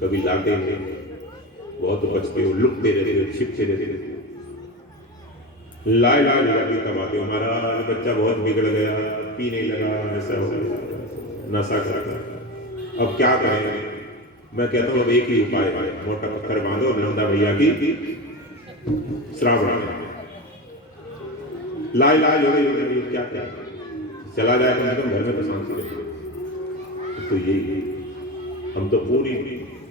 कभी लाते नहीं, बहुत बचते हो, लुकते रहते हो, छिपते रहते हो, लाए लाए लगा तब आते हो, हमारा बच्चा बहुत बिगड़ गया, पीने लगा, ऐसा हो गया, नशा करता, अब क्या करें? मैं कहता हूँ अब एक ही उपाय है, मोटा पत्थर बांधो, नंदा भैया की श्रावण लाए लाए हो गई, क्या क्या चला जाए कम से कम घर में तो शांति रहे। तो यही हम तो पूरी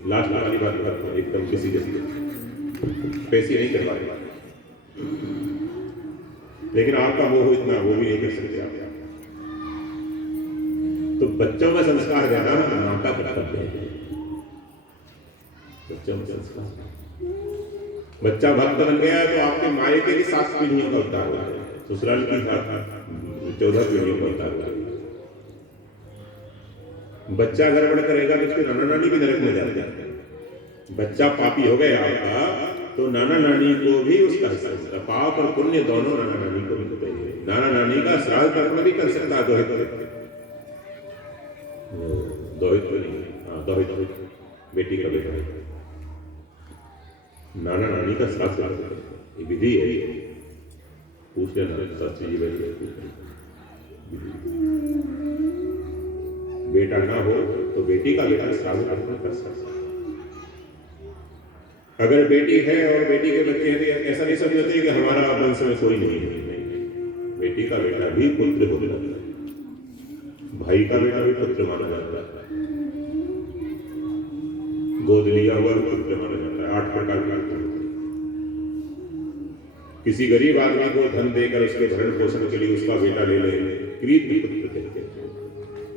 लास्ट वाली बात करते हैं, एकदम किसी जैसी पैसे नहीं कर पाए, लेकिन आपका वो हो इतना वो भी नहीं कर सकते आप। तो बच्चों में संस्कार देना मां का कर्तव्य है। बच्चों में संस्कार, बच्चा भक्त बन गया है तो आपके मायके की 7 पीढ़ियों का उद्धार हुआ है, ससुराल की 14 पीढ़ियों का उद्धार हुआ है। बच्चा गड़बड़ करेगा तो उसके नाना नानी भी नरक में जाते हैं। बच्चा पापी हो गया आपका तो नाना नानी को भी उसका हिस्सा होगा, पाप और पुण्य दोनों नाना नानी को भी होते। नाना नानी का श्राद्ध कर्म भी कर सकता है, दोहित नहीं, हाँ दोहित बेटी का बेटा, नाना नानी का श्राद्ध करते, ये विधि है, पूछ लेना शास्त्री जी बैठे। बेटा ना हो तो बेटी का बेटा श्राद्ध कर्म कर सकता है। अगर बेटी है और बेटी के बच्चे हैं तो ऐसा नहीं समझते कि हमारा वंश में कोई नहीं है, बेटी का बेटा भी पुत्र होता है, भाई का बेटा भी पुत्र माना जाता है, गोद लिया हुआ पुत्र माना जाता है। 8 प्रकार के पुत्र होते हैं। किसी गरीब आदमी को धन देकर उसके भरण पोषण के लिए उसका बेटा ले ले, क्रीत भी पुत्र कहते हैं,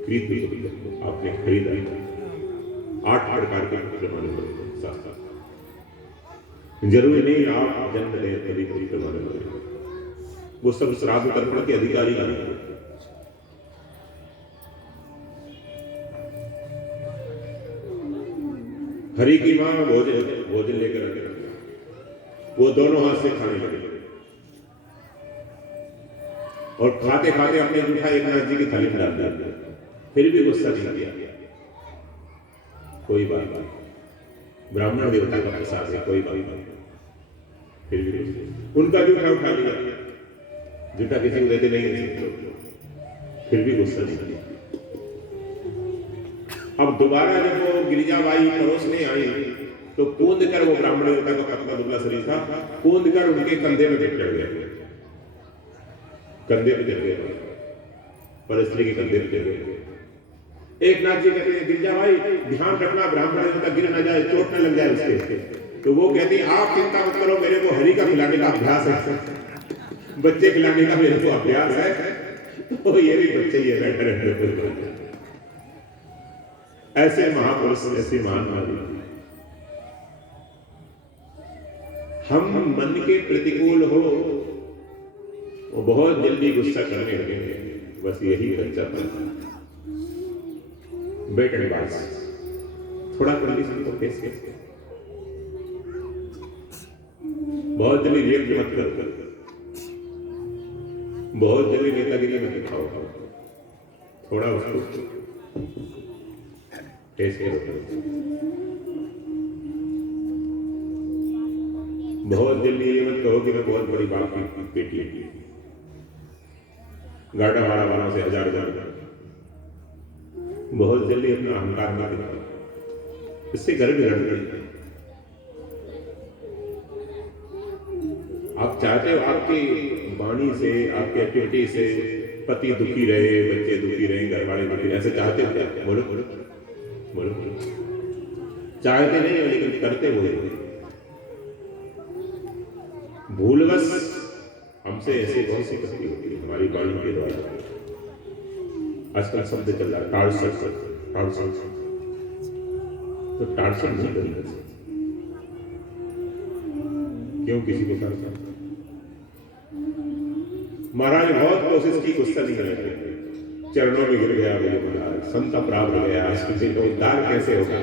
क्रीत भी पुत्र आपने खरीदा। 8 प्रकार के पुत्र माने जाते हैं शास्त्र। जरूरी नहीं आप जन्म दें तभी पुत्र माने जाते हैं, वो सब श्राद्ध तर्पण के अधिकारी नहीं है। हरि की मां भोजन लेकर आते, वो दोनों हाथ से खाने लगे और खाते खाते अपने जूठा एक नाथ जी की थाली में डाल दिया, फिर भी गुस्सा नहीं किया, कोई बात नहीं, ब्राह्मण देवता का प्रसाद है, कोई बात नहीं, फिर भी उनका जूठा उठा लिया, जूठा किसी को देते नहीं, फिर भी गुस्सा नहीं किया। अब दोबारा जब वो गिरिजाबाई परोसने आई तो कूद कर, वो ब्राह्मण देवता का पतला दुबला शरीर था, कूद कर उनके कंधे में चढ़ गया, कंधे पे चढ़ गया, पर स्त्री के कंधे पे चढ़ गया। एक नाथ जी कहते हैं गिरिजाबाई ध्यान रखना, ब्राह्मण देवता गिर ना जाए, चोट न लग जाए उसके। तो वो कहती आप चिंता मत करो, मेरे को हरि का खिलाने का अभ्यास है, बच्चे खिलाने का मेरे को अभ्यास है, तो ये भी बच्चे ही है, बैठे रहते। ऐसे महापुरुष, ऐसी महान नारी। हम मन के प्रतिकूल हो वो बहुत जल्दी गुस्सा करने लगेंगे, बस यही बच्चा पड़ता। वेट एंड वॉच, थोड़ा कंडीशन को फेस करके बहुत जल्दी रिएक्ट मत करो, बहुत जल्दी नेतागिरी मत दिखाओ, थोड़ा उसको फेस करो। बहुत जल्दी ये मत कहो कि मैं बहुत बड़ी बात की बेटी है, गाड़ा वाला वालों से 1000 बहुत जल्दी अपना अहंकार ना दिखाओ, इससे घर बिगड़ गई। आप चाहते हो आपकी वाणी से, आपकी एक्टिविटी से पति दुखी रहे, बच्चे दुखी रहे, घर वाले दुखी रहे, ऐसे चाहते हो क्या? बोलो बोलो बोलो बोलो। चाहते नहीं हो लेकिन करते हुए भूलवश हमसे ऐसे बहुत सी गलती होती है हमारी वाणी के द्वारा। आजकल शब्द चल रहा है टार्सन, तो टार्सन नहीं करना चाहिए। क्यों किसी को टार्सन? महाराज बहुत कोशिश की, गुस्सा नहीं करते, चरणों में गिर गया बोले महाराज, समता प्राप्त हो गया, किसी को उद्धार कैसे होगा।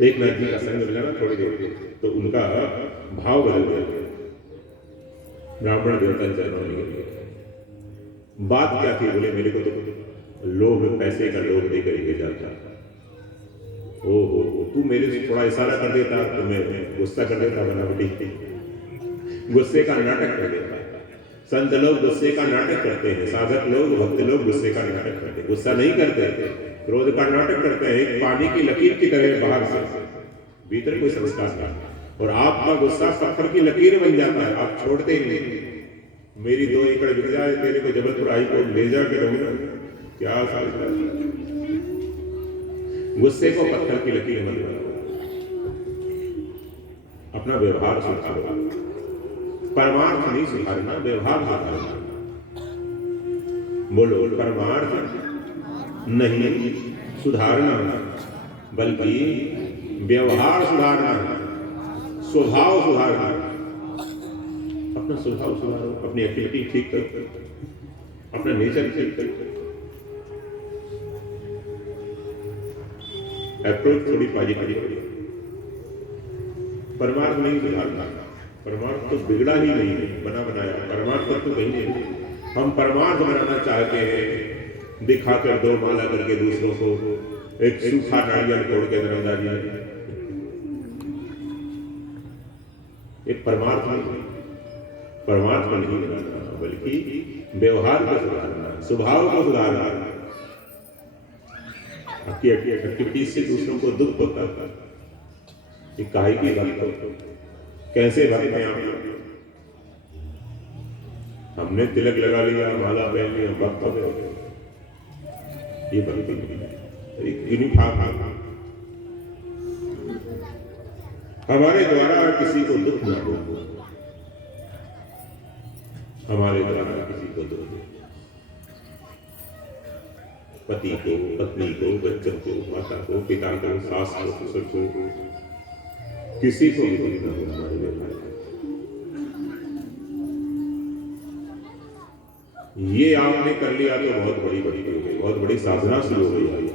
एक नाथ जी का संग मिला ना थोड़ी देर, तो उनका भाव बदल गया, ब्राह्मण देवता चरणों में गिर गया। बात क्या थी? बोले मेरे को तो लोभ, पैसे का लोभ देकर के जाता। ओ तू मेरे से थोड़ा इशारा कर देता तो मैं गुस्सा कर देता, बनावटी गुस्से का नाटक कर देता। संत लोग गुस्से का नाटक करते हैं, साधक लोग, भक्त लोग गुस्से का नाटक करते हैं। गुस्सा नहीं करते, क्रोध का नाटक करते हैं। एक पानी की लकीर की तरह बाहर से, भीतर कोई संस्कार नहीं। और आपका गुस्सा पत्थर की लकीर बन जाता है, आप छोड़ते ही नहीं। मेरी 2 एकड़ बिक जाए, तेरे को जबलपुर हाई कोर्ट ले जाके रहूंगा, क्या साल। गुस्से को पत्थर की लकीर मत बनाओ, अपना व्यवहार सुधारो। परमार्थ नहीं सुधारना, व्यवहार सुधारना। बोलो, परमार्थ नहीं सुधारना बल्कि व्यवहार सुधारना, स्वभाव सुधारना। अपना स्वभाव सुधारो, अपनी एक्टिविटी ठीक करो, अपना नेचर ठीक करो, अप्रोच थोड़ी पॉजिटिव। परमार्थ नहीं सुधारना, परमार्थ तो बिगड़ा ही नहीं है, बना बनाया परमार्थ तो कहीं नहीं। हम परमार्थ बनाना चाहते हैं, दिखाकर 2 माला करके दूसरों को, एक सूखा नारियल तोड़ के नर्मदा जी, एक परमार्थ नहीं। परमार्थ को नहीं बनाना बल्कि व्यवहार को सुधारना, स्वभाव को सुधारना। आपकी एक्टिविटीज से दूसरों को दुख होता है, ये काहे की बात, कैसे भक्त हैं आप? हमने तिलक लगा लिया, माला पहन लिया, भक्त हो गए, ये भक्ति नहीं। हमारे द्वारा किसी को दुख ना हो, हमारे द्वारा किसी को दुख, पति को, पत्नी को, बच्चों को, माता को, पिता को, सास को, ससुर को, किसी को भी दुख ना हो हमारे व्यवहार। ये आपने कर लिया तो बहुत बड़ी हो गई, बहुत बड़ी साधना शुरू हो गई।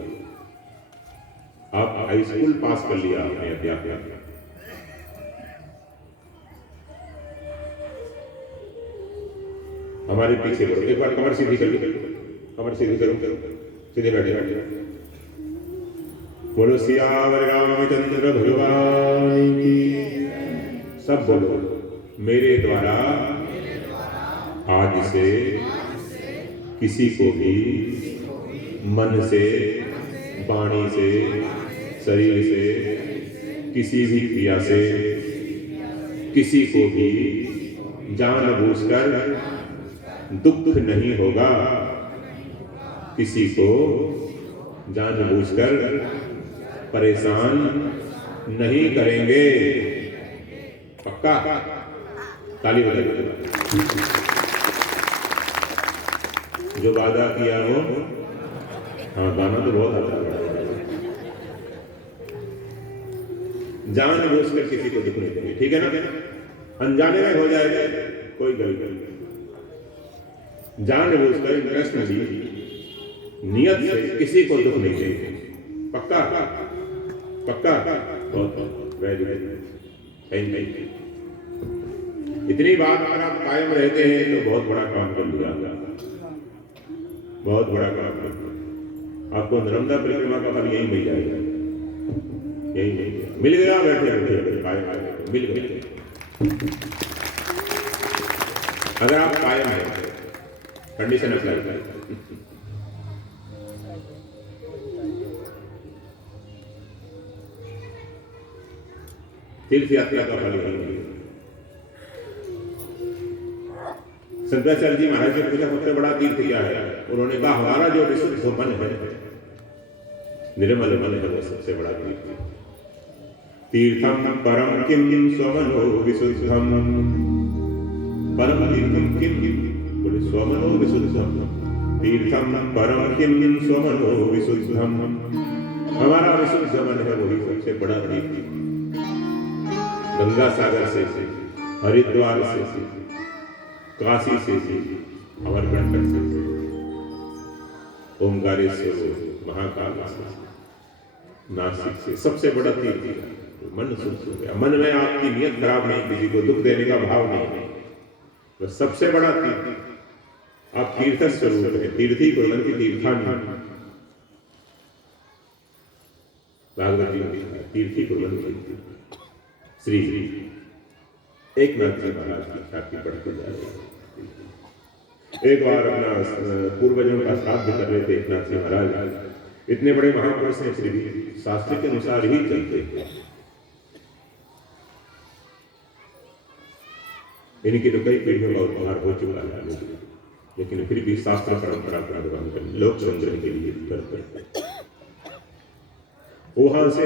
आप हाई स्कूल पास कर लिया आपने अध्यात्म। हमारे पीछे करो, एक बार कमर सीधी कर ली, कमर सीधी करो, सीधे बैठे। बोलो सियावर रामचंद्र भगवान की। सब बोलो, मेरे द्वारा आज से किसी को भी मन से, वाणी से, शरीर से, किसी भी क्रिया से किसी को भी जानबूझकर दुख नहीं होगा। किसी को जानबूझकर परेशान नहीं करेंगे। पक्का? ताली बजाइए। जो वादा किया हो, हाँ गाना तो बहुत अच्छा है। जानबूझकर किसी को दुख नहीं देंगे, ठीक है ना? अनजाने में हो जाएगा कोई गलती, जानबूझकर इंटरेस्टली नियत से किसी को दुख नहीं देंगे। पक्का? पक्का? बहुत वेरी गुड। इतनी बात अगर आप कायम रहते हैं तो बहुत बड़ा काम कर लिया, बहुत बड़ा काम कर लिया। आपको नर्मदा परिक्रमा का फल यही मिल जाएगा, यही मिल गया। बैठे बैठे कायम मिल गया। अगर आप कायम है, कंडीशन अप्लाई करें। तीर्थ यात्रा का फल यही। शंकराचार्य जी महाराज से पूछा सबसे बड़ा तीर्थ क्या है? उन्होंने कहा हमारा जो विशुद्ध मन है, निर्मल मन है, वो सबसे बड़ा तीर्थ है। तीर्थम परम किम स्वमनो विशुद्धम, परम तीर्थम किम, बोले स्वमनो विशुद्धम। तीर्थम परम किम स्वमनो विशुद्धम, हमारा विशुद्ध मन है वही सबसे बड़ा तीर्थ। गंगा सागर से, हरिद्वार से, काशी से, अमरकंटक से, ओंकारेश्वर, महाकाल से, नासिक से, सबसे बड़ा तीर्थ। मन शुद्ध हो गया, मन में आपकी नियत खराब नहीं, किसी को दुख देने का भाव नहीं, तो सबसे बड़ा तीर्थ। आप तीर्थ स्वरूप है, तीर्थी कुर्वन्ति तीर्थानि, भागवत जी में तीर्थी कुर्वन्ति। श्री एकनाथ जी महाराज की ख्याति बढ़ती जा रही है। एक बार अपना पूर्वजों का श्राद्ध कर रहे थे एकनाथ जी महाराज। इतने बड़े महापुरुष हैं, श्री शास्त्र के अनुसार ही चलते हैं। इनकी तो कई पीढ़ियों का उपहार हो चुका है, लेकिन फिर भी शास्त्र परंपरा का अनुगमन कर लोक संग्रह के लिए करते। वहां से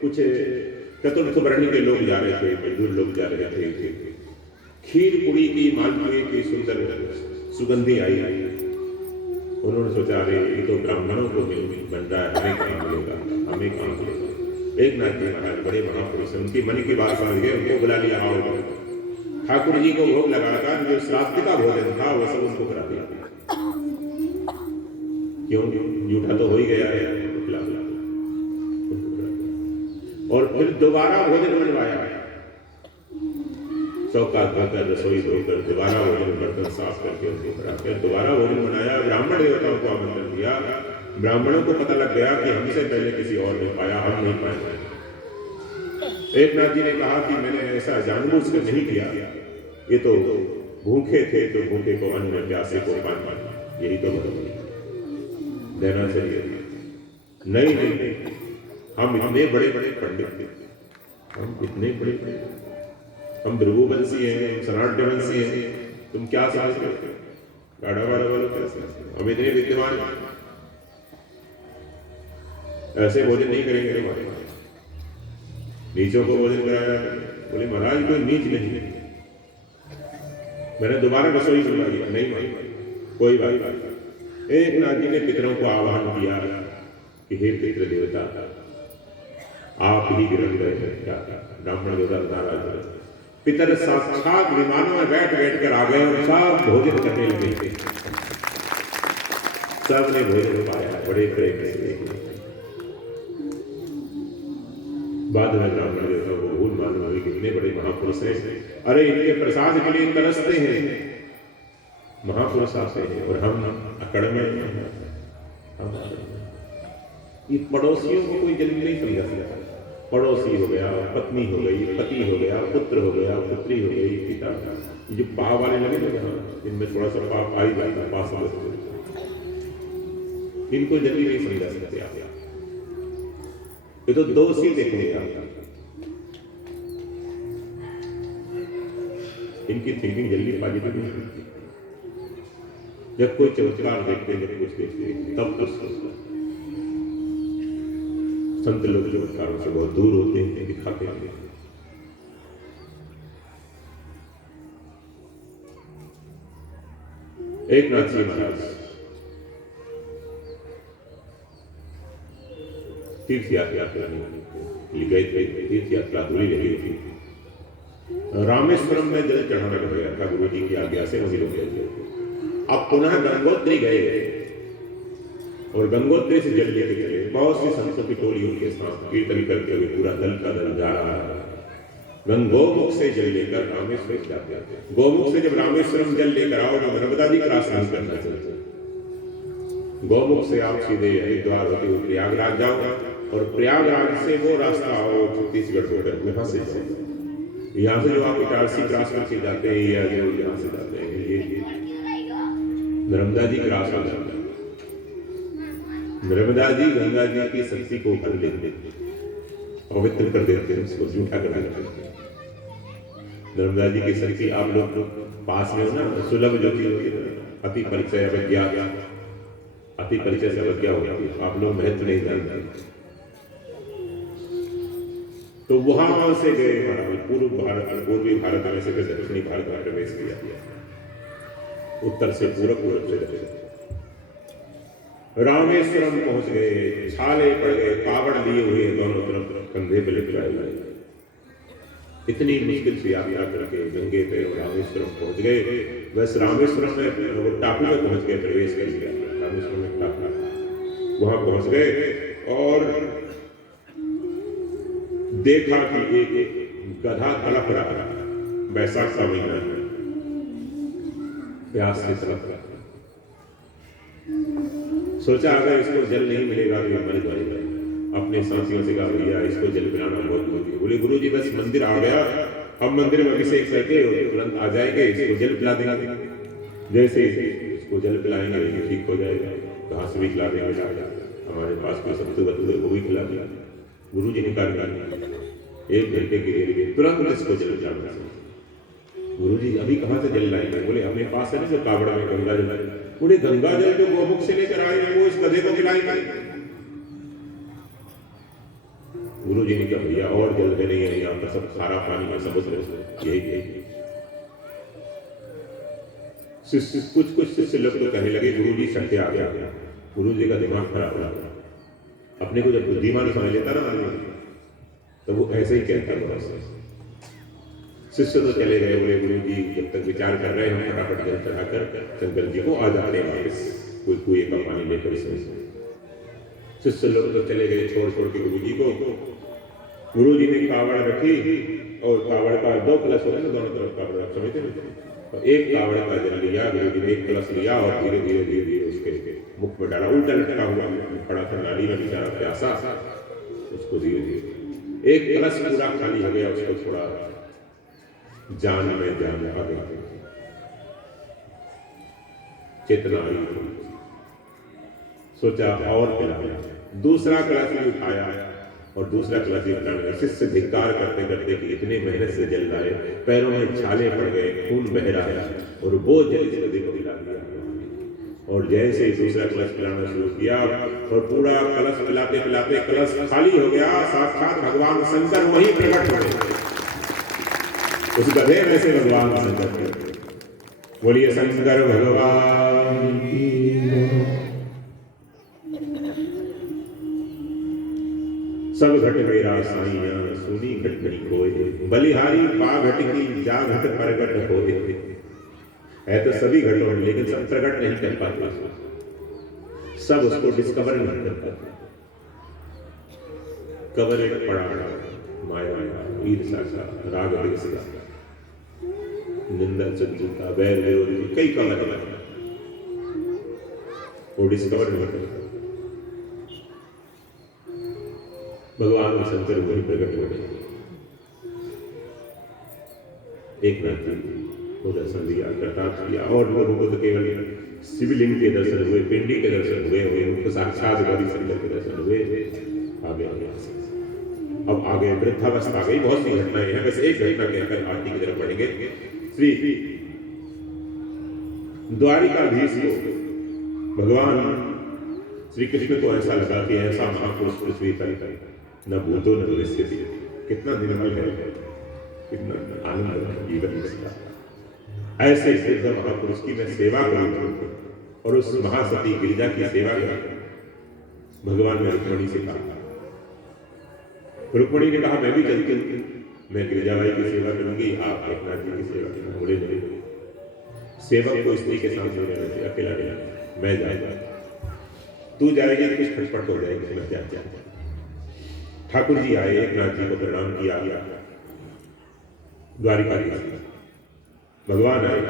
कुछ चतुर्थ वर्ण के लोग जा रहे थे, मजदूर लोग जा रहे थे। खीर पूरी की मालपुए की सुंदर सुगंधी आई। उन्होंने सोचा अरे ये तो ब्राह्मणों को बन रहा है, हमें कहाँ मिलेगा, हमें कहाँ मिलेगा। एक नाथ जी महाराज बड़े महापुरुष, उनकी मन की बात समझ गए, उनको बुला लिया। आओ ठाकुर जी को भोग लगाकर जो श्राद्ध का भोजन था वो सब उनको करा दिया। क्यों, जूठा तो हो ही गया है। और फिर दोबारा भोजन बनवाया, चौका धोकर रसोई धोकर दोबारा भोजन बर्तन साफ करके उनको कराकर दोबारा भोजन बनाया। ब्राह्मण देवताओं को आमंत्रण दिया। ब्राह्मणों को पता लग गया कि हमसे पहले किसी और ने पाया, हम नहीं पाए। एक नाथ जी ने कहा कि मैंने ऐसा जानबूझकर नहीं किया, ये तो भूखे थे तो भूखे को अन्न, प्यासे को पानी, यही तो देना चाहिए। नहीं, हम इतने बड़े बड़े पंडित थे, हम इतने बड़े, हम भृगुवंशी हैं, हम सनाट्य वंशी हैं, तुम क्या समझ रहे हो? गाढ़ा वाला वालों कैसे, हम इतने विद्वान, ऐसे भोजन नहीं करेंगे हमारे। नीचों को भोजन कराया, बोले महाराज कोई नीच नहीं। मैंने दोबारा रसोई बनवाई, नहीं कोई बात। एक नाथ जी ने पितरों को आह्वान किया कि हे पितृ देवता, आप ही गिरफ्त गए हैं क्या? ब्राह्मण देवता नाराज हुए। पितर साक्षात विमानों में बैठ बैठ कर आ गए और सब भोजन करने लगे थे। सब ने भोजन पाया बड़े प्रेम से। बाद में ब्राह्मण देवता को भूल मालूम हुई कि इतने बड़े महापुरुष हैं, अरे इनके प्रसाद के लिए तरसते हैं, महापुरुष आते हैं और हम अकड़ में। पड़ोसियों को कोई जल्दी नहीं समझा सकता। पड़ोसी हो गया, पत्नी हो गई, पति हो गया, पुत्र हो गया, पुत्री हो गई, पिता, जो पाप वाले लगे ना, इनमें थोड़ा सा पाप आ ही जाता है, पास इनको जल्दी नहीं समझा सकते आप। ये तो दोष ही देखने का, इनकी थिंकिंग जल्दी पॉजिटिव नहीं होती। जब कोई चमत्कार देखते हैं, जब कुछ देखते हैं, तब कुछ सोचता है। संत लोग चमत्कारों से बहुत दूर होते हैं, दिखाते हैं। एक नाथ जी महाराज तीर्थ यात्रा गए थे, तीर्थ यात्रा अधूरी रही थी। रामेश्वरम में जल चढ़ाना पड़ गया था, गुरु जी की आज्ञा से वहीं रुक गए थे। अब पुनः गंगोत्री गए और गंगोत्री से जल लेके चले। बहुत से संतों की टोली उनके साथ कीर्तन करते हुए पूरा दल का दल जा रहा है। गंगोमुख से जल लेकर रामेश्वरम जाते हैं। गोमुख से जब रामेश्वरम जल लेकर आओ तो नर्मदा जी क्रॉस नहीं करना चाहिए। गौमुख से आप सीधे हरिद्वार होते हुए प्रयागराज जाओ और प्रयागराज से वो रास्ता आओ छत्तीसगढ़ होकर, यहाँ से यहाँ से जो आप इटारसी क्रॉस करके जाते हैं या जो यहाँ से जाते हैं, ये नर्मदा जी क्रॉस हो जाता है। नर्मदा जी गंगा जी की शक्ति को भर लेते, पवित्र कर देते हैं, उसको जूठा कर देते हैं। नर्मदा जी की शक्ति आप लोग पास में हो ना, सुलभ जो चीज होती है, अति परिचय अवज्ञा, अति परिचय से अवज्ञा हो जाती है, आप लोग महत्व नहीं जानते। तो वहां से गए महाराज, पूर्वी भारत में से दक्षिणी भारत में प्रवेश किया, उत्तर से पूरब से दक्षिण। रामेश्वरम पहुंच गए, छाले पड़ गए, कावड़ लिए हुए दोनों तरफ कंधे पे लटकाए हुए। इतनी मुश्किल से यात्रा करके गंगे पे रामेश्वरम पहुंच गए। बस रामेश्वरम में टापू में पहुंच गए, प्रवेश कर लिया रामेश्वरम में टापू, वहां पहुंच गए और देखा कि एक गधा तड़प रहा। बैसाख का महीना है, प्यास से तड़प रहा। सोचा अगर इसको जल नहीं मिलेगा तो ये मर जाएगा। अपने साथियों से कहा भैया इसको जल पिलाना बहुत जरूरी है। बोले गुरुजी बस मंदिर आ गया, हम मंदिर में अभिषेक करके तुरंत आ जाएंगे, इसको जल पिला देंगे। जैसे इसको जल पिलाएंगे ये ठीक हो जाएगा, घास भी खिला देंगे, हमारे पास कोई सब्जी बतूरे वो भी खिला दिया। गुरुजी ने कहा 1 घंटे के लिए तुरंत इसको जल पिलाना। गुरुजी अभी कहाँ से जल लाएंगे? बोले अपने पास है ना जो कावड़ में गंगा जल। बोले गंगा जल जो गोमुख से लेकर आए हैं वो इस गधे को पिलाएंगे। गुरुजी ने कहा भैया और जल में नहीं है, यहाँ पर सब खारा पानी है, समुद्र यही। कुछ शिष्य लोग तो कहने लगे गुरुजी सत्य आ गया। गुरुजी का दिमाग खराब हो गया। अपने को जब बुद्धिमान समझ लेता ना तो वो ऐसे ही कहता है। शिष्य तो चले गए। बोले गुरुजी जब तक विचार कर रहे हैं हम फटाफट जल चढ़ाकर शंकर जी को आ जाते हैं वापस, कोई कुएं का पानी लेकर इसमें। शिष्य लोग तो चले गए छोड़ के गुरुजी को। गुरुजी ने कावड़ रखी और कावड़ का 2 कलश होता है ना, दोनों तरफ कावड़ रख समझते हैं, तो एक कावड़ का जल लिया गुरुजी ने, 1 कलश लिया और धीरे धीरे उसके मुख में डाला। उल्टा लटका हुआ खड़ा था, नाली में बेचारा प्यासा, उसको धीरे धीरे 1 कलश पूरा खाली हो गया। उसको थोड़ा जान आ गई, चेतना आई, सोचा और पिला। दूसरा कलश भी उठाया और दूसरा कलश भी पिलाने। शिष्य धिक्कार करते करते कि इतने मेहनत से जल लाए, पैरों में छाले पड़ गए, खून बह रहा है और वो जल इस गधे को पिला दिया। और जैसे ही दूसरा कलश पिलाना शुरू किया और पूरा कलश पिलाते पिलाते कलश खाली हो गया, साक्षात भगवान शंकर वहीं प्रकट हो गए उस गधे में से। भगवान शंकर बोलिए शंकर भगवान की। सब घट मेरा साइया सुनी घट घटी कोई, बलिहारी पा घट की जा घट प्रगट होए। है तो सभी घटों में, लेकिन सब प्रकट नहीं कर पाता, सब उसको डिस्कवर नहीं कर पाता। कवर एक पड़ा माया ईर्षा का, राग द्वेष का, निंदा शत्रुता वैर विरोध कई कवर वो डिस्कवर नहीं करता। भगवान शंकर वही प्रकट हो गए। एक नाथ को दर्शन दिया, कटाक्ष किया और लोगों को तो केवल शिवलिंग के दर्शन हुए, पिंडी के दर्शन हुए, उनको साक्षात गौरी शंकर के दर्शन हुए। आगे अब आगे वृद्धावस्था आ गई। बहुत सी घटनाएं हैं, बस एक घटना कहकर आरती की तरफ बढ़ेंगे। श्री द्वारिकाधीश को भगवान श्री कृष्ण को ऐसा लगा कि ऐसा महापुरुष पृथ्वी पर न भूतो न भविष्यति, कितना निर्मल है, कितना आनंद है जीवन इसका। ऐसे सिद्ध महापुरुष की मैं सेवा करूं और उस महासती गिरिजा की सेवा करूं। भगवान ने रुक्मणी से कहा। रुक्मणी ने कहा मैं भी चलती हूं, मैं गिरिजाबाई की सेवा करूंगी, आप एकनाथ जी की सेवा करना। बोले नहीं, सेवक को स्त्री के सामने रहना चाहिए, अकेला नहीं, मैं जाएगा, तू जाएगी तो कुछ खटपट हो जाएगी, मैं क्या। ठाकुर जी आए, एकनाथ जी को प्रणाम किया, द्वारिकाधीश भगवान आए।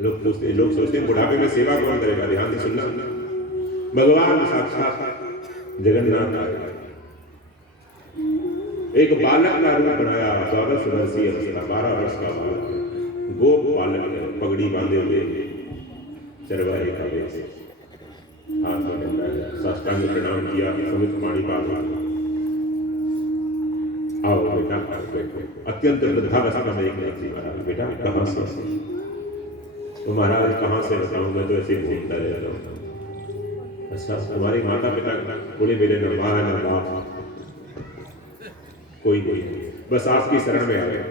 लोग सोचते हैं बुढ़ापे में सेवा कौन करेगा, ध्यान से सुनना। भगवान साक्षात जगन्नाथ आए, एक बालक का रूप बनाया, 14 वर्षीय अवस्था, 12 वर्ष का बालक, गोप बालक है, पगड़ी बांधे हुए, चरवाहे का वेश, हाथ में डंडा है, साष्टांग प्रणाम किया, समुद्र पानी पाला। आओ बेटा बैठो। अत्यंत वृद्धावस्था में एक व्यक्ति महाराज, बेटा कहाँ से? तो महाराज कहाँ से बताऊंगा, तो ऐसे घूमता रहता हूँ। अच्छा तुम्हारे माता पिता? बोले मेरे न माँ न बाप कोई नहीं, बस आपकी शरण में आ गए।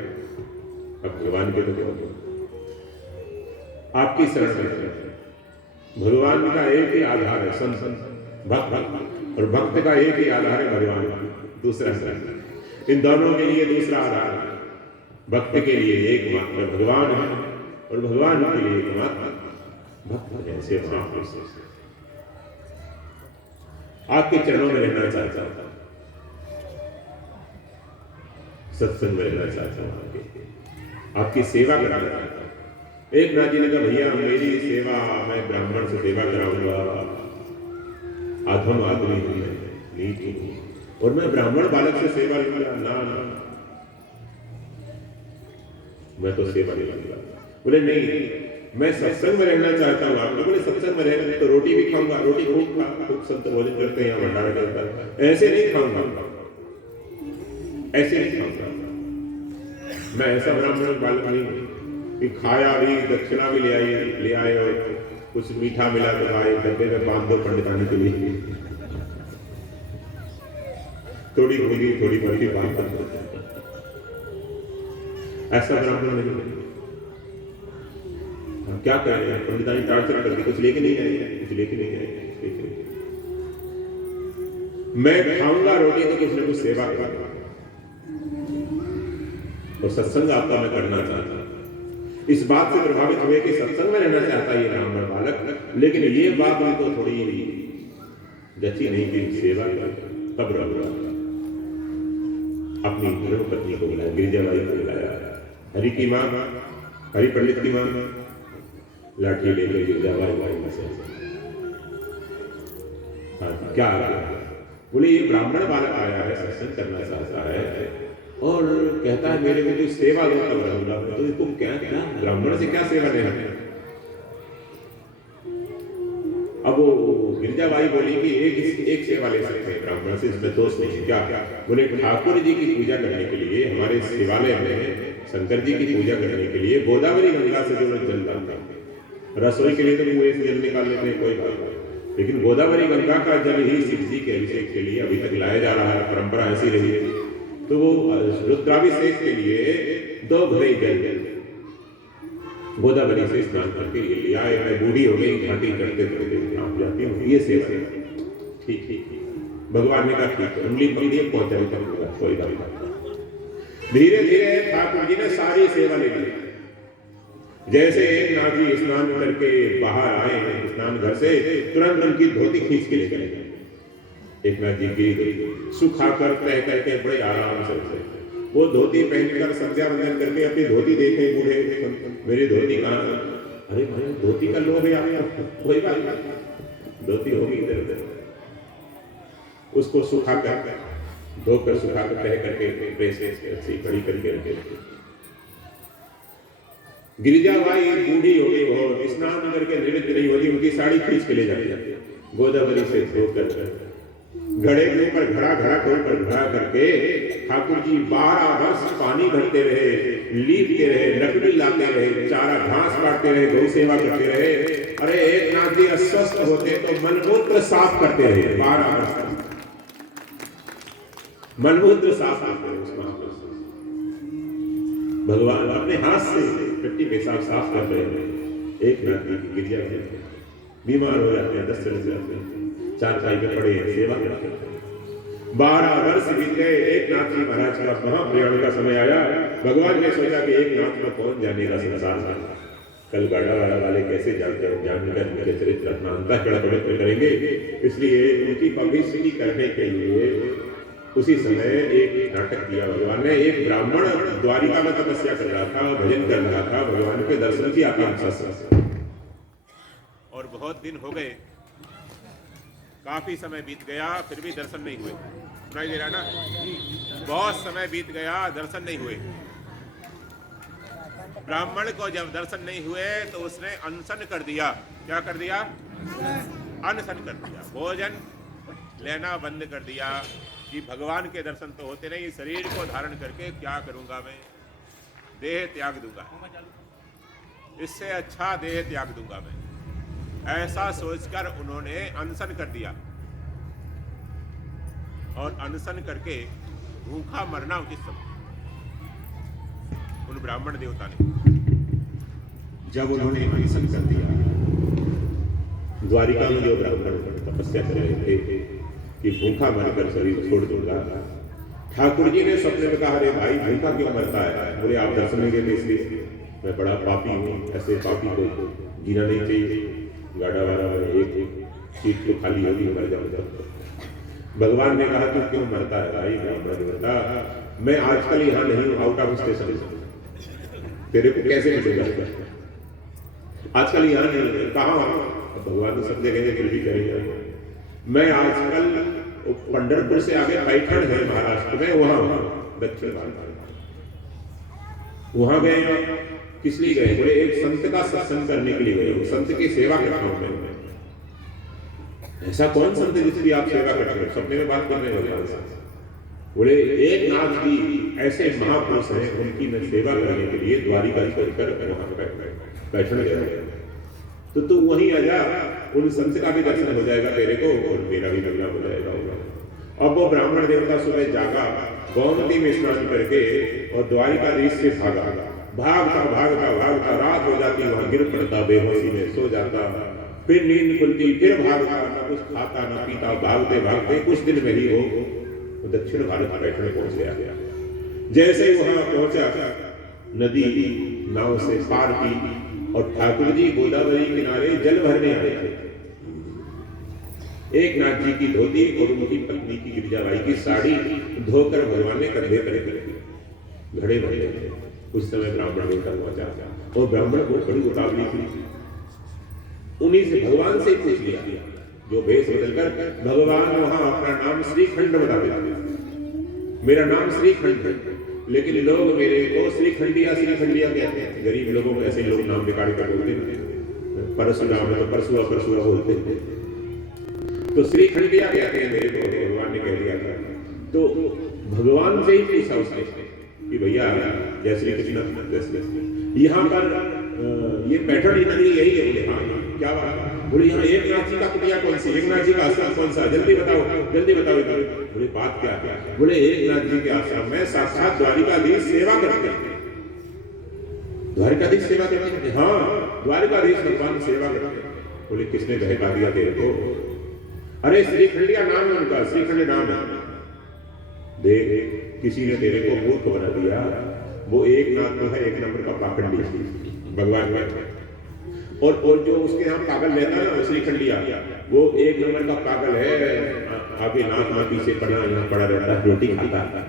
अब भगवान के तो आपकी शरण में आ गए। भगवान का एक ही आधार है संत भक्त, और भक्त का एक ही आधार है भगवान, दूसरा शरण। इन दोनों के लिए दूसरा आधार है। भक्त के लिए एकमात्र भगवान है और भगवान के लिए एकमात्र भक्त है। ऐसे महापुरुष आपके चरणों में रहना चाहता हूं, सत्संग में रहना चाहता हूं, आपकी सेवा करना चाहता हूं। एक नाथ जी ने कहा भैया मेरी सेवा, मैं ब्राह्मण से सेवा कराऊंगा, अधम आदमी हूं मैं, नीच हूं, और मैं ब्राह्मण बालक से सेवा लूंगा? ना ना, मैं तो सेवा नहीं लूंगा। बोले नहीं, मैं सत्संग में रहना चाहता हूँ। आपने बोले सत्संग में रहना तो रोटी भी खाऊंगा, रोटी खूब संत भोजन करते हैं, भंडारा करता है, ऐसे नहीं खाऊंगा, ऐसे नहीं खाऊंगा। मैं ऐसा ब्राह्मण बालक नहीं हूं कि खाया भी, दक्षिणा भी ले आए और कुछ मीठा मिला तो आए डब्बे में बांध दो पंडितानी के लिए, थोड़ी बूंदी थोड़ी बर्फी बांध दो, ऐसा ब्राह्मण नहीं। हम क्या कह रहे हैं? पंडितानी टार्चर करके कुछ लेके नहीं आए, कुछ लेके नहीं आए। मैं खाऊंगा रोटी तो कुछ न कुछ सेवा करूंगा, और सत्संग आपका मैं करना चाहता हूं। इस बात से प्रभावित हुए कि सत्संग में रहना चाहता है ये ब्राह्मण बालक, लेकिन ये बात उनको थोड़ी जची नहीं कि सेवा कब रहा। अपनी धर्म पत्नी को बुलाया, गिरिजाबाई को बुलाया, हरि की माँ, हरि पंडित की माँ लाठी लेकर गिरिजाबाई से क्या बोले ये ब्राह्मण बालक आया है, सत्संग करना चाहता है और कहता है मेरे को कोई सेवा दो तब रहूंगा। तो इसको क्या क्या ब्राह्मण से क्या सेवा देना है? अब वो गिरिजाबाई बोली कि एक सेवा ले सकते हैं ब्राह्मण से, इसमें दोष नहीं है। क्या? बोले ठाकुर जी की पूजा करने के लिए हमारे शिवालय में शंकर जी की पूजा करने के लिए गोदावरी गंगा से जो जल डालता है, रसोई के लिए तो कुएं से जल निकाल लेते हैं, कोई बात नहीं, लेकिन गोदावरी गंगा का जल ही शिव जी के अभिषेक के लिए अभी तक लाया जा रहा है, परंपरा ऐसी रही है। तो वो रुद्राभिषेक के लिए 2 घड़े जल गोदावरी से स्नान करके लिया है। मैं बूढ़ी हो गई, घाटी करते करते आप जाती हूँ, ये सेवा है। ठीक भगवान ने कहा ठीक है, उंगली पकड़ी पहुंचा तक कोई बात नहीं। धीरे धीरे ठाकुर जी ने सारी सेवा ले ली। जैसे एक नाथ जी स्नान करके बाहर आए स्नान घर से, तुरंत उनकी धोती खींच के लेकर गए। एक नाथ जी की सुखा कर तय करके बड़े आराम से वो धोती पहनकर संध्या वंदन करके अपनी धोती देखे, बूढ़े मेरी धोती कहाँ? अरे भाई धोती का लोग है आपका, कोई बात नहीं, धोती होगी इधर उधर। उसको सुखा कर धोकर सुखा कर तय करके प्रेस ऐसी खड़ी करके रखे। गिरिजाबाई बूढ़ी हो गई, वो स्नान करके निवृत्त नहीं होती, उनकी साड़ी खींच के ले जाती, गोदावरी से धोकर घड़े के ऊपर घड़ा के ऊपर घड़ा करके ठाकुर जी 12 वर्ष पानी भरते रहे, लीपते रहे, लकड़ी लाते रहे, चारा घास काटते रहे, गौ सेवा करते रहे। अरे एक नाथ जी अस्वस्थ होते तो मनमूत्र साफ करते रहे, 12 वर्ष मनमूत्र साफ करते रहे। उस महापुरुष भगवान अपने हाथ से मिट्टी पेशाब साफ कर रहे हैं। एक नाथ जी गिरजा बीमार हो जाते हैं, 10 चले जाते हैं, चारपाई पे पड़े हैं, सेवा करते हैं। 12 वर्ष बीत गए। एक नाथ जी महाराज का महाप्रयाण का समय आया। भगवान ने सोचा कि एक नाथ में कौन जानेगा संसार में, कल गाड़ावाड़ा वाले कैसे जानते हैं, जानकर उनके चरित्र अपना अंतःकरण पवित्र करेंगे। इसलिए उनकी पब्लिसिटी करने के लिए उसी समय एक नाटक किया भगवान ने। एक ब्राह्मण द्वारिका में तपस्या कर रहा था, भजन कर रहा था, भगवान के दर्शन की आकांक्षा से, और बहुत दिन हो गए, काफी समय बीत गया, फिर भी दर्शन नहीं हुए। सुनाई दे रहा ना? बहुत समय बीत गया, दर्शन नहीं हुए। ब्राह्मण को जब दर्शन नहीं हुए तो उसने अनशन कर दिया। क्या कर दिया? अनशन कर दिया, भोजन लेना बंद कर दिया कि भगवान के दर्शन तो होते नहीं, शरीर को धारण करके क्या करूंगा मैं, देह त्याग दूंगा, इससे अच्छा देह त्याग दूंगा मैं, ऐसा सोचकर उन्होंने अनशन कर दिया। और अनशन करके भूखा मरना उचित समझा उन ब्राह्मण देवता ने। जब उन्होंने अनशन कर दिया, द्वारिका में जो ब्राह्मण तपस्या कर रहे थे कि भूखा मरकर शरीर छोड़ दूंगा, ठाकुर जी ने सपने में कहा, अरे भाई भूखा क्यों मरता है? बोले आप दर्शन नहीं देते इसलिए। मैं बड़ा पापी हूँ, ऐसे पापी को जीना नहीं चाहिए, गाड़ा वाला एक सीट तो खाली होगी, मर जाऊंगा। भगवान ने कहा तू क्यों मरता है भाई? ब्राह्मण बेटा, मैं आजकल यहाँ नहीं हूँ, आउट ऑफ स्टेशन, तेरे को कैसे मिलेगा? आजकल यहाँ नहीं, कहाँ? भगवान तो सब जगह फिर भी करेंगे। मैं आजकल पंढरपुर से आगे पैठण है महाराष्ट्र में, वहां दक्षिण भारत वहां गए। किस लिए गए? बोले एक संत का सत्संग करने के लिए गए, संत की सेवा करता हूं मैं। ऐसा कौन संत जिसकी आप सेवा करते हो? सपने में बात करने लगे। बोले एक नाथ जी ऐसे महापुरुष हैं, उनकी मैं सेवा करने के लिए द्वारिका छोड़कर वहां पैठण गया। तो तू वहीं आ जा, उन संत का भी दर्शन हो जाएगा तेरे को और मेरा भी मिलना हो जाएगा। अब वो ब्राह्मण देवता सुबह जागा, गोमती में स्नान करके और द्वारिकाधीश से भागा। भागता भागता भागता रात हो जाती, वहां गिर पड़ता, बेहोशी में सो जाता। फिर नींद खुलती, फिर भागता, न कुछ खाता न पीता, भागते भागते कुछ दिन में ही वो दक्षिण भारत पैठण पहुंच गया। जैसे ही वहां पहुंचा, नदी नाव से पार की और ठाकुर जी गोदावरी किनारे जल भरने आए थे। एक नाथ जी की धोती और उनकी पत्नी की गिरिजाबाई की साड़ी धोकर भगवान ने कंधे पर रखे, घड़े भरे थे। उस समय ब्राह्मण देवता पहुंचा और ब्राह्मण को बड़ी उतावली थी। उन्हीं से भगवान से पूछ लिया, जो भेष बदलकर भगवान वहां अपना नाम श्रीखंड बता दिया। मेरा नाम श्रीखंड है, लेकिन लोग मेरे को श्रीखंडिया कहते हैं। गरीब लोगों को ऐसे लोग नाम बिगाड़ कर बोलते हैं। परशुराम है तो परशुआ बोलते हैं, तो श्रीखंडिया कहते हैं मेरे को, भगवान ने कह दिया था। तो भगवान से ही पूछा उसने कि भैया जय श्री कृष्ण, यहाँ पर ये पैठण नगरी यही है? बोले हाँ। क्या बात? बोले यहाँ एक नाथ जी का कुटिया कौन सी, एक नाथ जी का आश्रम कौन सा, जल्दी बताओ जल्दी बताओ। बोले बात क्या है? बोले एक नाथ जी के आश्रम में साक्षात द्वारिकाधीश सेवा करते हैं। द्वारिकाधीश सेवा करते हैं? हाँ, द्वारिकाधीश भगवान सेवा करते हैं। बोले किसने बहका दिया तेरे को? अरे श्रीखंडिया नाम है उनका, श्रीखंड नाम है। देख, किसी ने तेरे को मूर्ख बना दिया। वो एक नाथ तो है, एक नंबर का पाखंडी भगवान का। और जो उसके यहाँ पागल रहता है ना श्रीखंडिया, वो एक नंबर का पागल है। आगे नाथ माँ पीछे पड़ा, यहाँ पड़ा रहता है, रोटी खाता है।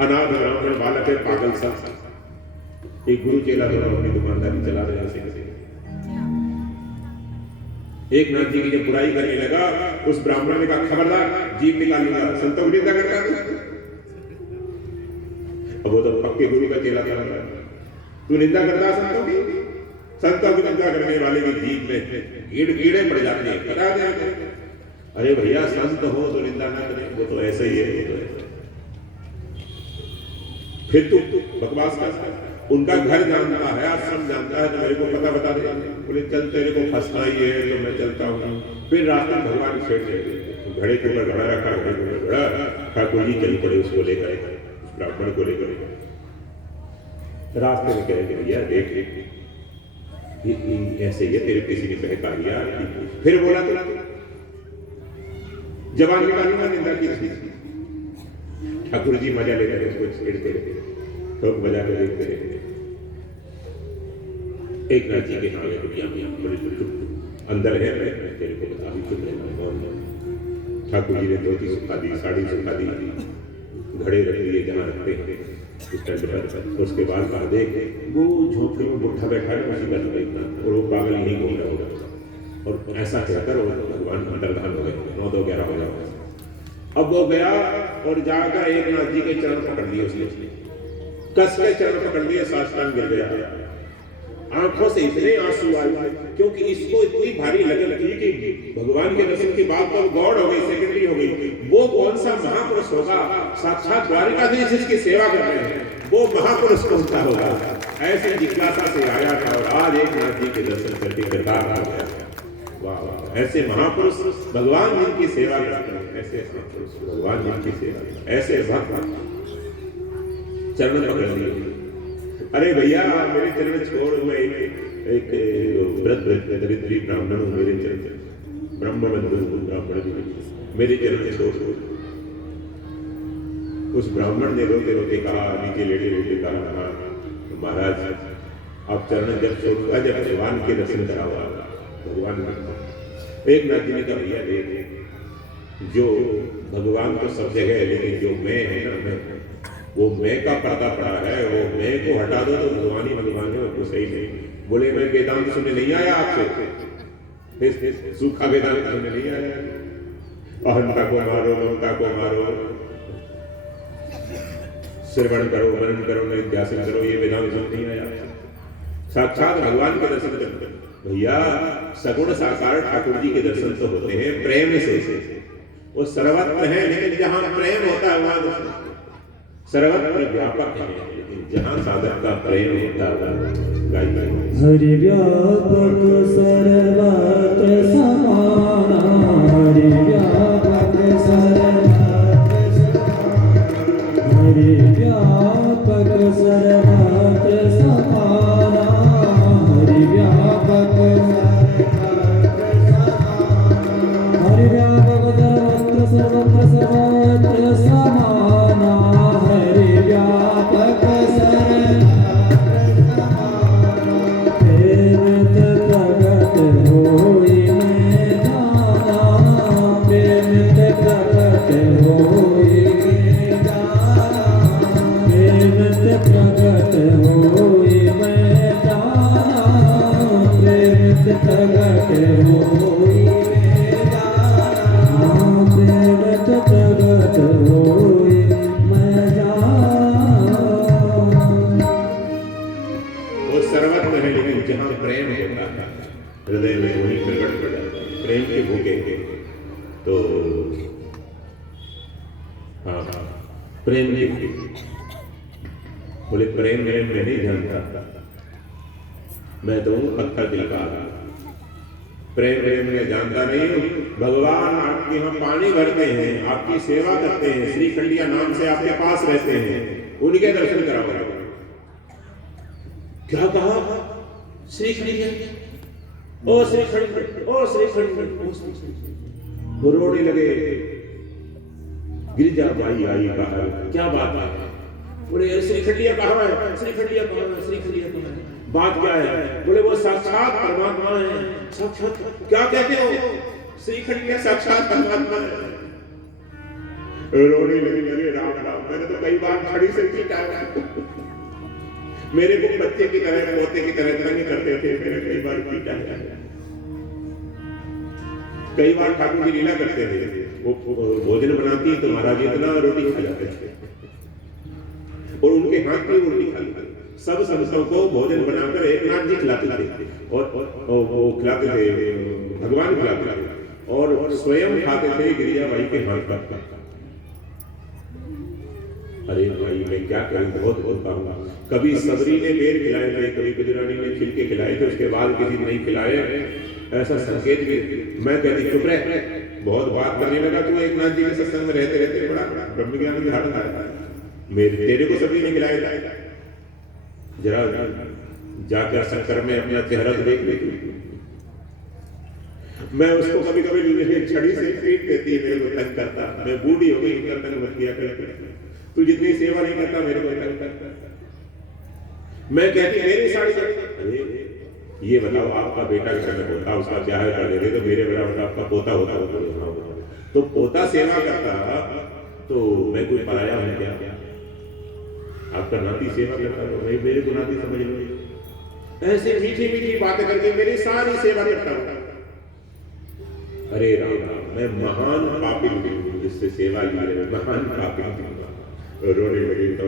अनाथ ब्राह्मण बालक है, पागल सब। एक गुरु चेला दोनों अपनी दुकानदारी चला रहे हैं। एक नाथ जी की जब बुराई करने लगा, उस ब्राह्मण ने कहा खबरदार, जीभ निकालूंगा, संतों की निंदा करता है। अब वो तो पक्के गुरु का चेला था। तू निंदा करता है संतों की? संतों की निंदा करने वाले की जीभ में कीड़े पड़ जाते हैं, पता है? अरे भैया संत हो तो निंदा ना करें, वो तो ऐसे ही है। फिर तू बकवास करता है। उनका घर जानता है, आश्रम जानता है, तो मेरे को पता बता दे। बोले चल तेरे को फंसना ही है तो मैं चलता हूँ। फिर रास्ते में भगवान छेड़ गए, घड़े के ऊपर घड़ा रखा, घड़े के ऊपर घड़ा। ठाकुर जी चल पड़े उसको लेकर, उस ब्राह्मण को लेकर। रास्ते में कह के भैया देख ऐसे ही तेरे किसी ने बहका दिया। फिर बोला तो जवान निकालूंगा निंदा की। ठाकुर जी मजा लेते रहे, उसको छेड़ते रहे, ठोक बजा कर देखते रहे। एक नाथ जी के यहाँ अंदर है, मैं तेरे को बता, चुप रहना। ठाकुर जी ने धोती सुखा दी, साड़ी सुखा दी, घड़े रख दिए जहाँ रखते हैं स्टैंड पर। उसके बाद कहा देख वो झोंपड़ी में बुढ़ा बैठा है, उसी का और वो पागल नहीं घूम रहा होगा। और ऐसा कहकर वो भगवान अंतर्धान हो गए। 9-2-11 हो गया। अब वो गया और जाकर एक नाथ जी के चरण पकड़ लिए, उसने कस के चरण पकड़ लिए, साष्टांग गिर गया। आंखों से इतने आंसू आए क्योंकि इसको इतनी भारी लगन थी कि भगवान के दर्शन की बात तो गौड़ हो गई, सेकेंडरी हो गई। वो कौन सा महापुरुष होगा, साक्षात द्वारिकाधीश जिसकी सेवा कर रहे हैं, वो महापुरुष कौन सा होगा? ऐसे जिज्ञासा से आया था और आज एक नाथ जी के दर्शन करके दरबार आ गया। वाह वाह, ऐसे महापुरुष भगवान जिनकी सेवा करते हैं, ऐसे महापुरुष भगवान जिनकी सेवा, ऐसे भक्त चरण पकड़ लिए। अरे भैया मेरे चरण छोड़, मैं एक दरिद्री ब्राह्मण हूँ, मेरे चरण ब्रह्म बंधु ब्राह्मण जी मेरे चरण छोड़। उस ब्राह्मण ने रोते रोते कहा, नीचे लेटे लेटे कहा, महाराज आप चरण जब छोड़ूंगा जब भगवान के दर्शन कराओ। भगवान एक नाथ जी ने कहा भैया देख, जो भगवान तो सब जगह है, लेकिन जो मैं है ना, मैं वो मैं का पर्दा पड़ा है, वो मैं को हटा दो तो भगवान ही भगवान है, वो सही नहीं। बोले मैं वेदांत सुनने नहीं आया आपसे, सूखा वेदांत समझ नहीं आया। अहंता को मारो, ममता को मारो, श्रवण करो, मनन करो, निध्यासन करो, ये वेदांत समझ नहीं आया। साक्षात भगवान के दर्शन करते भैया, सगुण साकार ठाकुर जी के दर्शन तो होते हैं प्रेम से। वो सर्वत्र है, लेकिन जहां प्रेम होता है वहां सर्वत्र व्यापक है, लेकिन जहां साधक का प्रेम होता है हरि व्यापक सर्वत्र समाना, हरि व्यापक सर्वत्र समाना, हरि व्यापक सर्वत्र समाना, हरि व्यापक हरि व्यापक सर्वत्र सर्वत्र समाना, हरि व्यापक हृदय में वही प्रकट कर जाता है, प्रेम के भूखे तो हाँ प्रेम के बोले प्रेम में मैं नहीं जानता, मैं तो हूँ पत्थर दिल का। प्रेम में जानता नहीं हूँ। भगवान आपके यहाँ पानी भरते हैं, आपकी सेवा करते हैं, श्रीखंडिया नाम से आपके पास रहते हैं, उनके दर्शन कराओ। क्या कहा? श्रीखंडिया, ओ श्रीखंड, ओ श्रीखंड, वो रोने लगे। गिरिजा बाई आई बाहर, क्या बात है? बोले श्रीखंडिया कहाँ है? श्रीखंडिया कहाँ है? श्रीखंडिया कहाँ है? बात क्या है? बोले वो साक्षात परमात्मा है। साक्षात क्या कहते हो? श्रीखंडिया साक्षात परमात्मा है। रोने लगे राम राम, मैंने तो कई बार खड़ी से पीटा, मेरे को बच्चे की तरह, पोते की तरह तरंग करते थे, मैंने कई बार पीटा। कई बार ठाकुर जी लीला करते थे, वो भोजन बनाती तो महाराज इतना रोटी खा जाते थे और उनके हाथ की रोटी खा लेते। सब संतों को भोजन बनाकर एक नाथ जी खिलाते थे और वो खिलाते थे, भगवान खिलाते थे और स्वयं खाते थे गिरिजा बाई के हाथ का। अरे भाई मैं क्या करूं, बहुत बताऊंगा। कभी सबरी ने बेर खिलाए थे, कभी गुजरानी ने छिलके खिलाए थे, उसके बाद किसी ने नहीं खिलाए, ऐसा संकेत भी। मैं कहती चुप रह, बहुत बात करने लगा तू। एक नाथ जी के सत्संग में रहते रहते बड़ा ब्रह्म ज्ञान धारण था। मेरे तेरे को सबरी ने खिलाया, जरा जाकर शंकर में अपना चेहरा देख ले। मैं उसको कभी कभी छड़ी से पीट देती, मेरे को तंग करता। मैं बूढ़ी हो गई, तंग मत किया कर, तू जितनी सेवा नहीं करता मेरे को तंग करता। मैं कहती मेरी साड़ी, अरे ये बताओ आपका बेटा घर में होता, उसका क्या है कर देते, तो मेरे बराबर आपका पोता होता तो पोता सेवा करता तो मैं कोई पराया हूं क्या? आपका नाती सेवा करता तो भाई मेरे को नाती समझ लो। ऐसे मीठी मीठी बातें करके मेरी सारी सेवा करता हूं। अरे राम राम, मैं महान पापी हूं जिससे सेवा ली है, महान पापी हूं। रोने लगे तो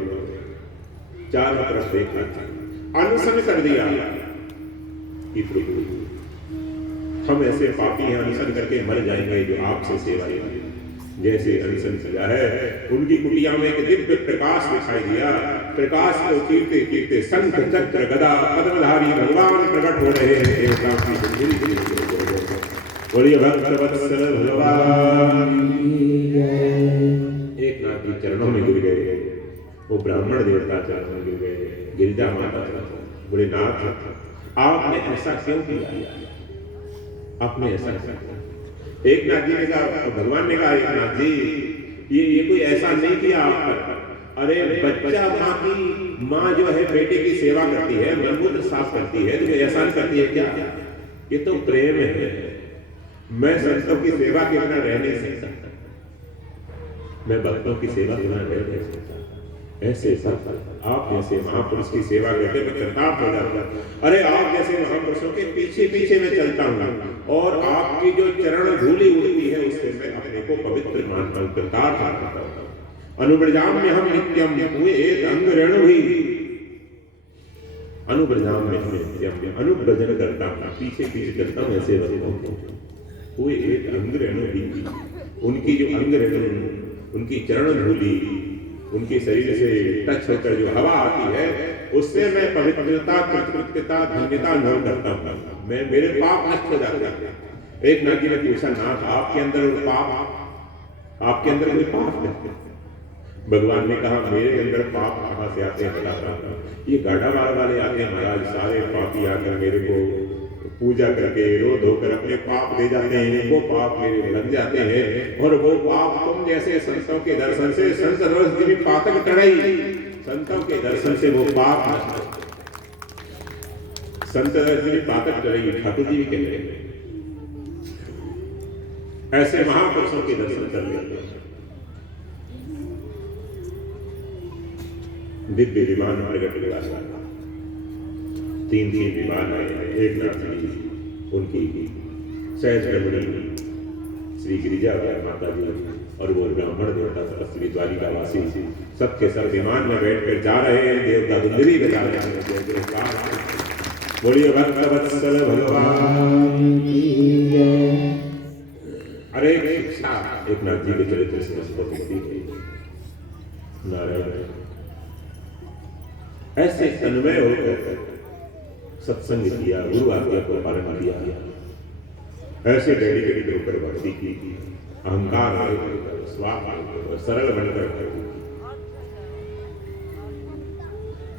चारों तरफ देखा, अनशन कर दिया कि प्रभु हम ऐसे पापी हैं, अनशन करके मर जाएंगे जो आपसे सेवा लेंगे। जैसे अनशन किया है, उनकी कुटिया में एक दिव्य प्रकाश दिखाई दिया। प्रकाश को चीरते चीरते शंख चक्र गदा पद्मधारी भगवान प्रकट हो रहे हैं। बोलिए भक्तवत्सल भगवान। एक नाथ जी चरणों में गिर गए, वो ब्राह्मण देवता चरणों में गिर गए। गिरिजा माता बोले नाथ आपने ऐसा क्यों किया? आपने ऐसा किया? एक नाथ जी ने कहा, भगवान ने कहा एक नाथ जी ये कोई ऐसा नहीं किया आप पर। अरे बच्चा माँ जो है बेटे की सेवा करती है, मलमूत्र साफ करती है, तो एहसान करती है क्या? ये तो प्रेम है। मैं संतों की सेवा के बिना रह नहीं सकता, मैं भक्तों की सेवा के बिना रह नहीं सकता। ऐसे सब आप जैसे महापुरुष की सेवा करते मैं कृतार्थ हो जाता हूं। अरे आप जैसे महापुरुषों के पीछे पीछे मैं चलता हूँ और आपकी जो चरण धूलि उड़ती है उससे मैं अपने को पवित्र मानता हूँ, कृतार्थ मानता हूँ। अनुब्रजाम में हम नित्यम हुए एक अंग रेणु ही, अनुब्रजाम में हम नित्यम अनुब्रजन करता हूँ, पीछे पीछे चलता हूँ ऐसे हुए एक अंग रेणु ही। उनकी जो अंग रेणु, उनकी चरण धूलि, उनके शरीर से टच होकर जो हवा आती है उससे मैं पवित्रता, कृतज्ञता, धन्यता अनुभव करता हूँ। मैं मेरे पाप नष्ट हो जाते हैं। एक नाती ने पूछा, नाथ आपके अंदर पाप, आपके अंदर कोई पाप नहीं? भगवान ने कहा मेरे अंदर पाप कहाँ से आते हैं? ये गाढ़ावाल वाले आते हैं महाराज, सारे पापी आकर मेरे को पूजा करके रो धोकर अपने पाप दे जाते हैं, वो पाप मेरे लग जाते हैं और वो पाप तुम जैसे संतों के दर्शन से, संत रोज दिन पातक टड़ाई, संतों के दर्शन से वो पाप, संत दिन पातक टड़ाई ठाकुर जी भी कहते हैं। ऐसे महापुरुषों के दर्शन कर लेते हैं। दिव्य विमान प्रकट हुआ, तीन विमान आए, एक नाथनी, उनकी सहज रमणी श्री गिरिजा माता जी और वो ब्राह्मण देवता सरस्वती द्वारिकावासी, सबके सब विमान में बैठकर जा रहे हैं, देवता दुंदरी बजा रहे हैं। बोलिए भक्त वत्सल भगवान की जय। अरे एक नाथ जी के चरित्र से नारायण ऐसे तन्मय होकर सत्संग किया, गुरु आज्ञा को पालन किया, ऐसे डेडिकेटेड होकर भक्ति की, अहंकार स्वार्थ सरल बनकर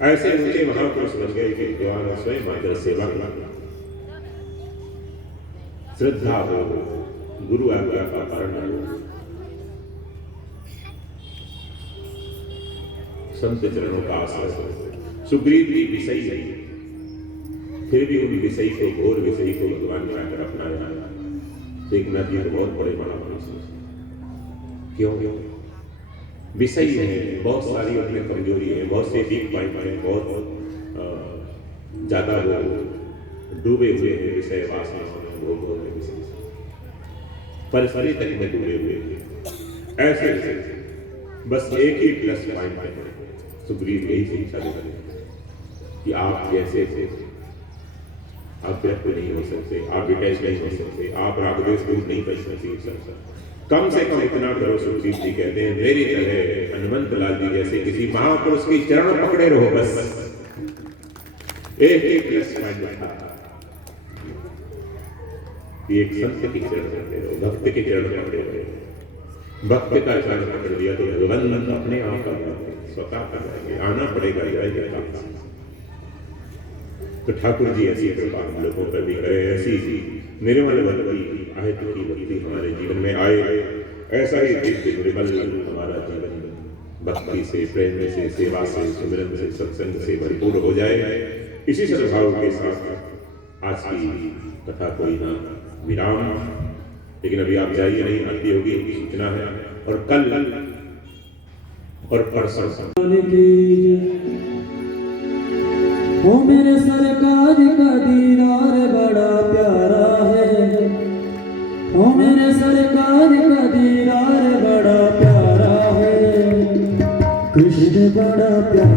ऐसे ऊंचे महापुरुष बन गए कि द्वारा स्वयं आकर सेवा करना, श्रद्धा हो, गुरु आज्ञा का पालन हो, संत चरणों का आश्रय हो। सुग्रीव भी विषय नहीं, फिर भी उन विषय को, घोर विषय को भगवान ने आकर अपनाया। एक नदी तो बहुत बड़े महापुरुष, क्यों विषय है, बहुत सारी उनमें कमजोरी है, बहुत से वीक पॉइंट है, बहुत ज्यादा वो डूबे हुए हैं विषय वासनाओं में, भोगों में, विषय परिसरी तक में डूबे हुए हैं। ऐसे बस एक ही प्लस पॉइंट है, सुग्रीव यही शिक्षा देते हैं कि आप जैसे आप विरक्त नहीं हो सकते, आप डिटैच नहीं हो सकते, आप रागद्वेष दूर नहीं कर सकते, कम से कम इतना करो। सुखजीत जी कहते हैं मेरी तरह हनुमंत लाल जी जैसे किसी महापुरुष की चरण पकड़े रहो, बस एक प्लस पॉइंट था। एक संत की चरण पकड़े रहो, भक्त के चरण पकड़े रहो। भक्त का चरण पकड़ लिया तो भगवान अपने आप स्वतः कर जाएंगे, आना पड़ेगा जाएगा। तो ठाकुर जी ऐसी कृपा हम लोगों पर भी करे, ऐसी निर्मल भक्ति आयत की भक्ति हमारे जीवन में आए, ऐसा ही दिव्य निर्मल हमारा जीवन भक्ति से, प्रेम से, सेवा से, सुमिरन से, सत्संग से भरपूर हो जाए। इसी सद्भाव के साथ आज की कथा को यहाँ विराम, लेकिन अभी आप जाइए नहीं, आती होगी सूचना है, और कल और परसों ओ मेरे सरकार का दीदार बड़ा प्यारा है, ओ मेरे सरकार का दीदार बड़ा प्यारा है, कृष्ण बड़ा प्यारा